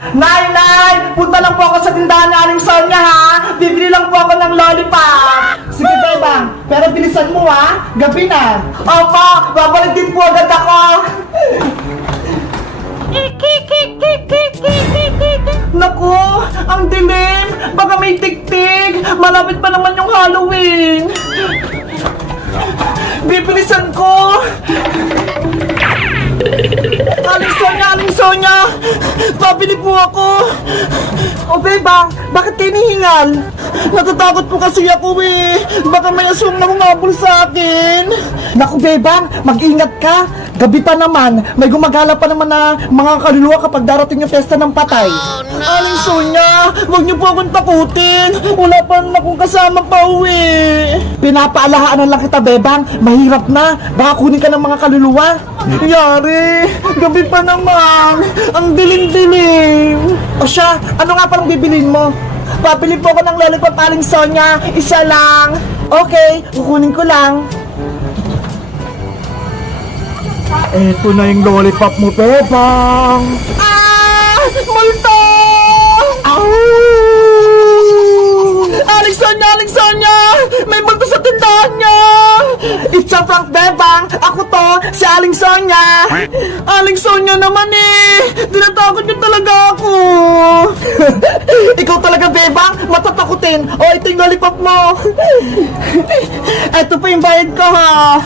Nay! Punta lang po ako sa tindahan ni Aling Sonia ha! Bibili lang po ako ng lollipop! Sige Bebang, pero bilisan mo ha! Gabi na! Opo! Babalik din po agad ako! Naku! Ang dilim! Baka may tigtig! Malapit pa naman yung Halloween! Bibilisan ko! Aling Sonia! Pabili po ako! O Bebang, bakit kayo nihingal? Natatakot po kasi ako eh! Baka may aswang na humabol sa akin! Naku Bebang, mag-ingat ka! Gabi pa naman, may gumagala pa naman na mga kaluluwa kapag darating yung pesta ng patay. Aling Sonia, huwag niyo po akong takutin! Wala pa naman akong kasama pa uwi! Pinapaalahaan lang kita Bebang, mahirap na! Baka kunin ka ng mga kaluluwa! Yari! Gabi pa naman! Ang dilim-dilim! O siya, ano nga palang bibilin mo? Papili po ako ng lollipop Aling Sonia! Isa lang! Okay, kukunin ko lang! Eto na yung lollipop mo, Bebang! Ah! Multo! Ow! Aling Sonia! May multo sa tindahan niya! It's a prank, Bebang! Ako to, si Aling Sonia! Aling Sonia naman eh! Tinatakot niyo talaga ako! Ikaw talaga, Bebang! Matatakutin! O, ito yung lollipop mo! Ito pa yung bayad ko, ha!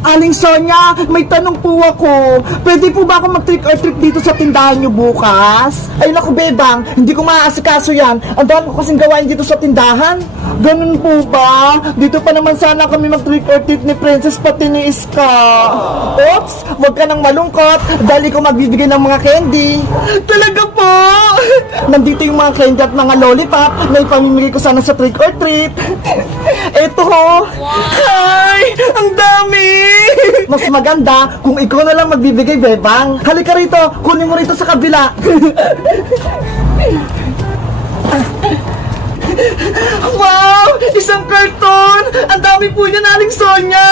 Aling Sonia, may tanong po ako. Pwede po ba ako mag-trick or treat dito sa tindahan niyo bukas? Ay naku Bebang, hindi ko maaasikaso yan. Ang dami ko kasing gawain dito sa tindahan. Ganun po ba? Dito pa naman sana kami mag-trick or treat ni Princess pati ni Iska. Oops, wag ka nang malungkot dahil ko magbibigay ng mga candy. Talaga po? Nandito yung mga candy at mga lollipop na ipamimigay ko sana sa trick or treat. Eto ho. Hi! Ang dami! Mas maganda kung ikaw na lang magbibigay, Bebang. Halika rito, kunin mo rito sa kabila. Wow! Isang karton! Ang dami po niyan, Aling Sonia!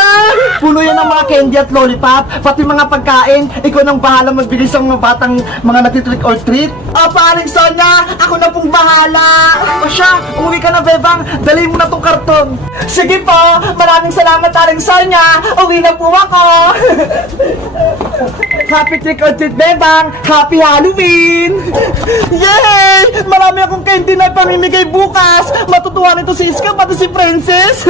Puno yan ng mga candy at lollipop, pati mga pagkain. Ikaw nang bahala magbigay sa mga batang mga natitrick or treat. Opa, Aling Sonia! Ako na pong bahala! O siya, umuwi ka na, Bebang. Dali mo na tong karton. Sige po! Maraming salamat, Aling Sonia! Uwi na po ako! Happy trick or treat, Bebang! Happy Halloween! Yay! Marami akong candy na pamimigay bukas! Matutuwa nito si Iska pati si Princess!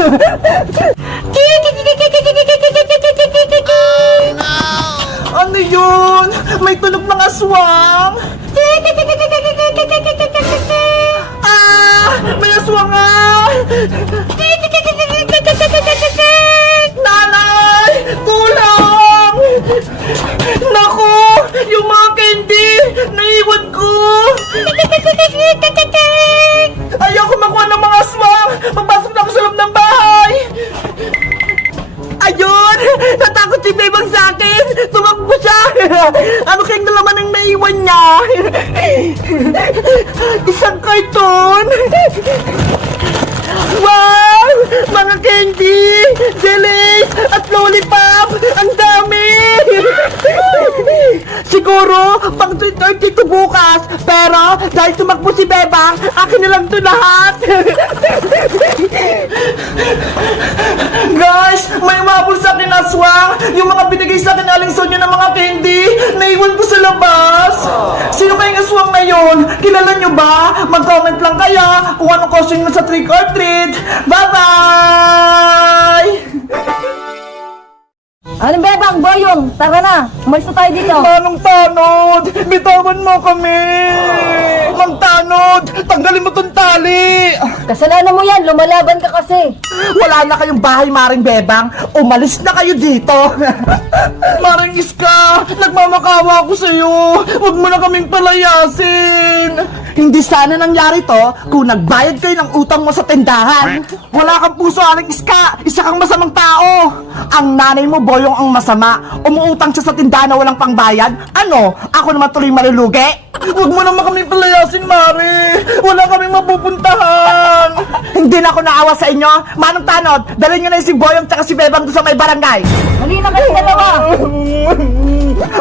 Ano yun? May tunog ng aswang! Ah! May aswang nga! Nanay! Tulong! Naku! Yung mga candy! Naiwan ko! Ayoko makuha ng mga aswang! Papasok na ako sa loob ng bahay! Ayun! Natakot si Bebang sa akin! Tumakbo siya! Ano kayang nalaman ang naiwan niya? Isang karton! Wow! Mga candy! Jellies! At lollipop! Ang dami! Siguro, pang treat or treat to bukas. Pero, dahil tumakbo si Bebang, akin na lang to lahat. Guys, may umabol sa akin aswang. Yung mga binigay sa akin Aling Sonia ng mga candy, naiwan ko sa labas. Sino kayong aswang na yun? Kilala nyo ba? Mag-comment lang kayo kung anong costume mo sa trick or treat. Bye-bye! Anong Bebang, Boyong, tara na, umalis na tayo dito. Manong Tanod, bitawan mo kami! Mang Tanod, tanggalin mo tong tali! Kasalanan mo yan, lumalaban ka kasi. Wala na kayong bahay, Maring Bebang. Umalis na kayo dito. Maring Iska, nagmamakawa ako sa'yo. Huwag mo na kaming palayasin. Hindi sana nangyari to kung nagbayad kayo ng utang mo sa tindahan. Wala kang puso, Aling Iska. Isa kang masamang tao. Ang nanay mo, Boyong, ang masama. Umuutang siya sa tindahan na walang pangbayad. Ano? Ako naman tuloy malulugi? Huwag mo naman kami palayasin, Mari. Wala kaming mapupuntahan. Hindi na ako naawa sa inyo. Manong Tanod, dalhin nyo na yung si Boyong tsaka si Bebang doon sa may barangay. Halina kayo dalawa.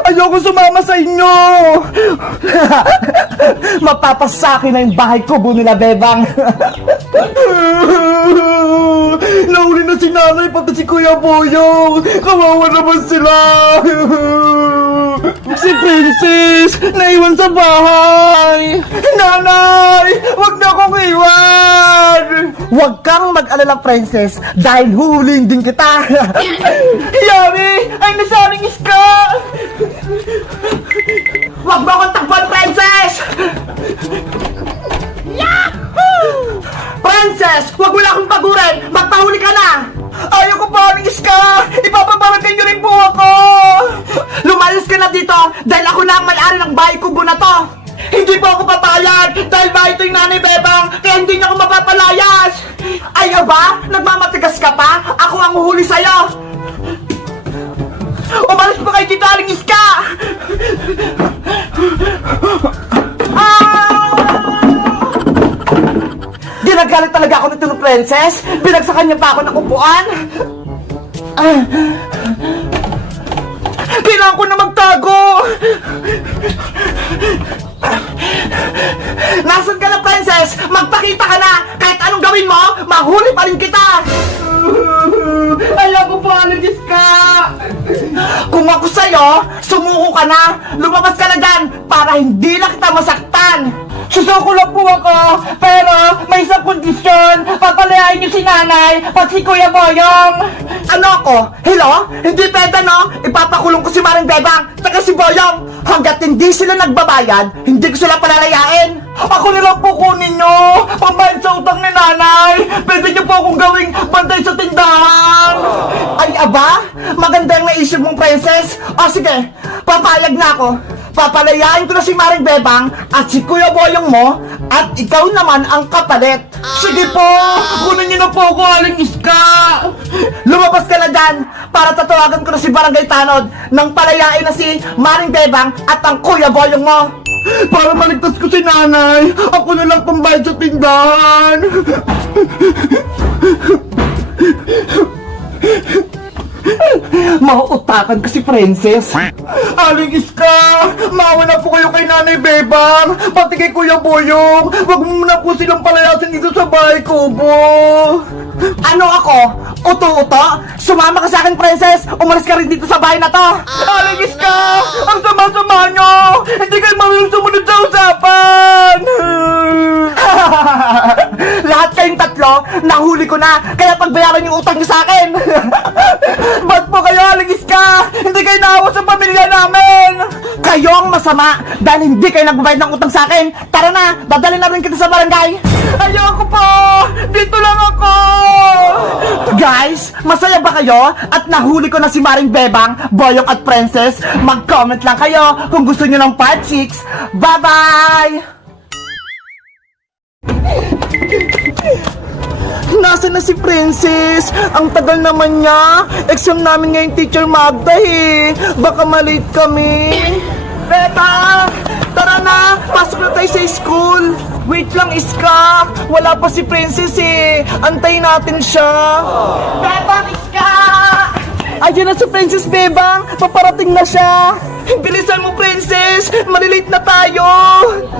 Ayoko sumama sa inyo. Mapapasaki na yung bahay kubo nila, Bebang. Nahuli na si nanay, pati si Kuya Boyong. Kawawa naman sila. Si Princess, naiwan sa bahay. Nanay, wag na akong iwan. Huwag kang mag-alala, Princess, dahil huhuling din kita. Yari, ay nasaring iska. Wag mo akong takpan, Princess. Princess, wag mo na akong pagurin! Magpahuli ka na! Ayaw ko pa, Iska! Ipapabarangay niyo rin po ako! Lumayas ka na dito dahil ako na ang may-ari ng bahay kubo na to! Hindi po ako papayag dahil bahay ito yung nanay Bebang kaya hindi niya ako mapapalayas! Ayaw ba? Nagmamatigas ka pa? Ako ang uhuli sa'yo! Umalis pa kayo dito, Aling Iska! Ginagalit talaga ako nito ng Princess. Binagsakan niya pa ako ng upuan. Kailangan ko na magtago. Nasaan ka na, Princess? Magpakita ka na. Kahit anong gawin mo, mahuli pa rin kita. Ayaw ko po, Aligis ka. Kung ako sa'yo, sumuko ka na. Lumabas ka na dyan para hindi na kita masaktan. Susuko lang po ako, pero may isang kondisyon. Papalayain niyo si nanay at si Kuya Boyong. Ano ako? Hello? Hindi pwede, no? Ipapakulong ko si Maring Bebang at si Boyong. Hanggat hindi sila nagbabayad, hindi ko sila palalayain. Ako nilang kukunin nyo. Pambayad sa utang ni nanay. Pwede niyo po akong gawing bantay sa tindahan. Ay, aba? Maganda yung naisip mong, Princess. O sige, papayag na ako. Papalayain ko na si Maring Bebang at si Kuya Boyong mo at ikaw naman ang kapalit. Sige po, kunin niyo na po ako, Aling Iska. Lumabas ka na dyan para tatawagan ko na si Barangay Tanod nang palayain na si Maring Bebang at ang Kuya Boyong mo. Para maligtas ko si nanay, ako na lang pambayad sa tindahan. Mauutakan ko si Princess. Aling Iska, maawa na po kayo kay Nanay Bebang, pati kay Kuya Boyong. Wag mo na po silang palayasin dito sa bahay kubo. Ano ako? Uto-uto? Sumama ka sa akin, Princess. Umalis ka rin dito sa bahay na to. Aling Iska, ang sama-sama nyo. Hindi kayo marunong sumunod sa usapan. Lahat kayong tatlo, nahuli ko na. Kaya pagbayaran yung utang nyo sa akin. Ba't po kayo, Aling Iska? Hindi kayo naawa sa pamilya namin! Kayo ang masama dahil hindi kayo nagbabayad ng utang sa akin. Tara na, dadalhin na rin kita sa barangay. Ayoko po! Dito lang ako! Guys, masaya ba kayo? At nahuli ko na si Maring Bebang, Boyong at Princess. Mag-comment lang kayo kung gusto nyo ng part 6. Bye-bye! Nasaan na si Princess? Ang tagal naman niya. Exam namin ngayon, Teacher Magda eh. Baka malate kami. Beba! Tara na! Pasok na tayo sa school. Wait lang, Iska. Wala pa si Princess eh. Antayin natin siya. Bebang, Iska! Ayun na si Princess, Bebang. Paparating na siya. Bilisan mo, Princess! Malilate na tayo!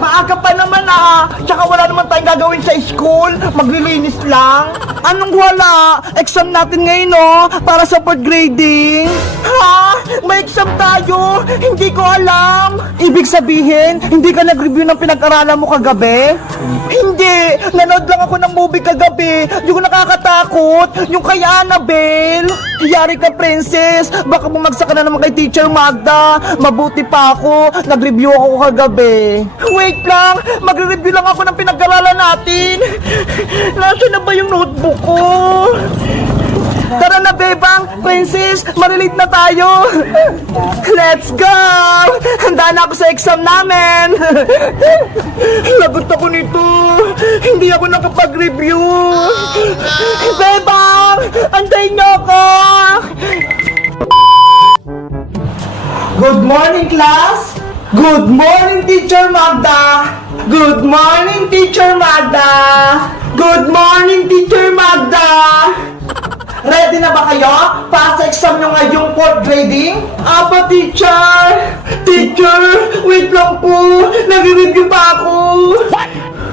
Maaga pa naman ah! Tsaka wala naman tayong gagawin sa school! Maglilinis lang! Anong wala? Exam natin ngayon oh! Para sa fourth grading! Ha? May exam tayo! Hindi ko alam! Ibig sabihin, hindi ka nag-review ng pinag-aralan mo kagabi? Hindi! Nanood lang ako ng movie kagabi! Yung nakakatakot! Yung kay Annabelle! Yari ka, Princess! Baka bumagsak ka na naman kay Teacher Magda! Mabuti pa ako, nag-review ako kagabi. Wait lang, magre-review lang ako ng pinag-aralan natin. Nasaan na ba yung notebook ko? Tara na, Bebang, Princess, marilate na tayo. Let's go! Handa na ako sa exam namin. Lagot ako nito. Hindi ako nakapag-review. Bebang, antayin niyo ako. Good morning, class! Good morning, Teacher Magda! Good morning, Teacher Magda! Good morning, Teacher Magda! Ready na ba kayo? Para sa exam nyo ngayong fourth grading? Apa, teacher? Teacher, wait lang po. Nag-review pa ako.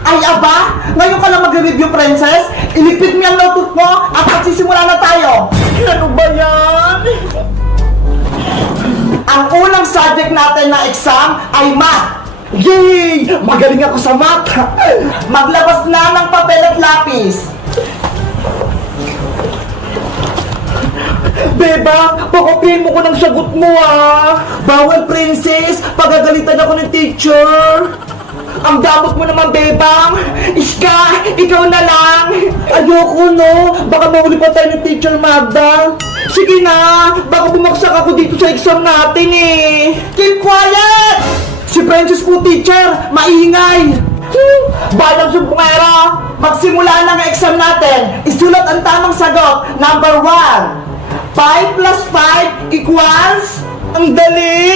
Ay, aba! Ngayon ka lang mag-review, princess? Ilipit mo yung notebook mo at magsisimula na tayo! Ano ba yan? Ang unang subject natin na exam ay math! Yay! Magaling ako sa math! Maglabas na ng papel at lapis! Beba, pakopyahin mo ko ng sagot mo ah! Bawal, princess! Pagagalitan ako ng teacher! Ang damot mo naman, Bebang! Iska, ikaw na lang! Ayoko, no? Baka mahuli pa tayo ng teacher Magda! Sige na! Baka bumaksak ako dito sa exam natin eh! Keep quiet! Si Princess po, teacher! Maingay! Bayang sumpungera! Magsimula na ang exam natin! Isulat ang tamang sagot! Number 1! 5 plus 5 equals... Ang dali!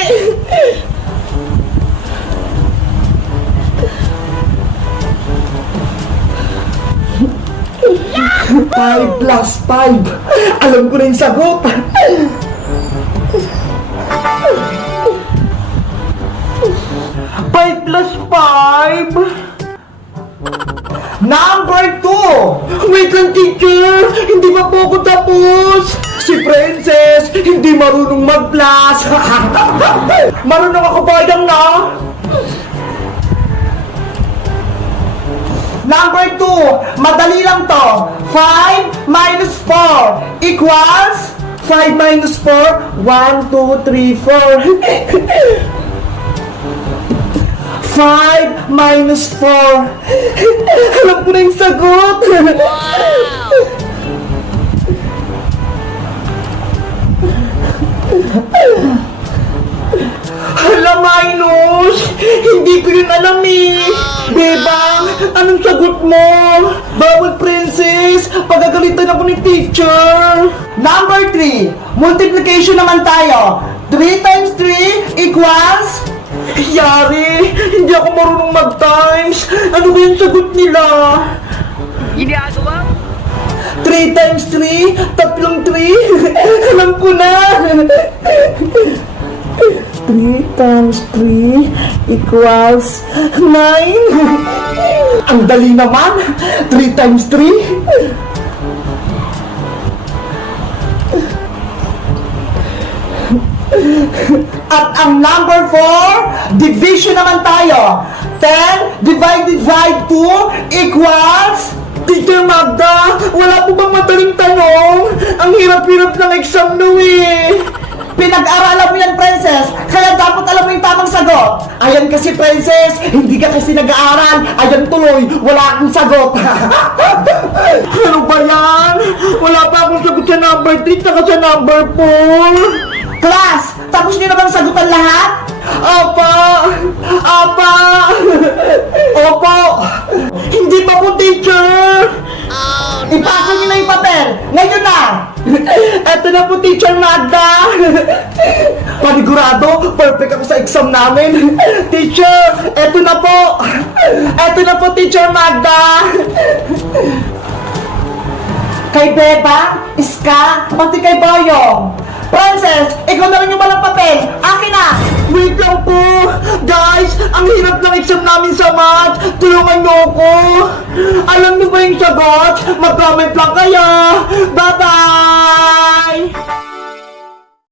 5 plus 5. Alam ko na yung sagot. 5 plus 5. Number 2. Wait lang, teacher. Hindi pa po ako tapos. Si Princess, hindi marunong mag-plus. Marunong ako bayang na. Number 2, madali lang to. 5 minus 4 equals 5 minus 4, 1, 2, 3, 4. 5 minus 4. Alam ko na yung sagot. Hala, Minus! Hindi ko yun alam eh! Bebang, anong sagot mo? Bawal, Princess! Pagagalitan ako ni teacher! Number 3, multiplication naman tayo! 3 times 3 equals... Yari! Hindi ako marunong mag-times! Ano ba yung sagot nila? Ginagawa mo? 3 times 3? Tatlong 3? Alam ko na! 3 times 3 equals 9. Ang dali naman. 3 times 3. At ang number 4, division naman tayo. 10 divided by 2 equals... Teacher Magda, wala po bang madaling tanong? Ang hirap-hirap ng exam no eh. Pinag-aralan mo yan, Princess, kaya dapat alam mo yung tamang sagot. Ayan kasi, Princess, hindi ka kasi nag-aaral. Ayan tuloy, wala akong sagot. Ano ba yan? Wala pa akong sagot sa number 3 at sa number 4. Class, tapos niyo na bang sagutan lahat? Apa! Apa! Opo! Hindi pa po, teacher! Ipasa niyo na yung papel! Ngayon na! Eto na po, Teacher Magda! Panigurado, perfect ako sa exam namin! Teacher, eto na po! Eto na po, Teacher Magda! Kay Beba, Iska, pati kay Boyong! Princess, ikaw na rin yung walang papel! Akin na! Wait lang po! Guys, ang hirap ng exam namin sa math! Tulungan niyo ako! Alam niyo ba yung sagot? Mag-comment lang kayo! Bye-bye!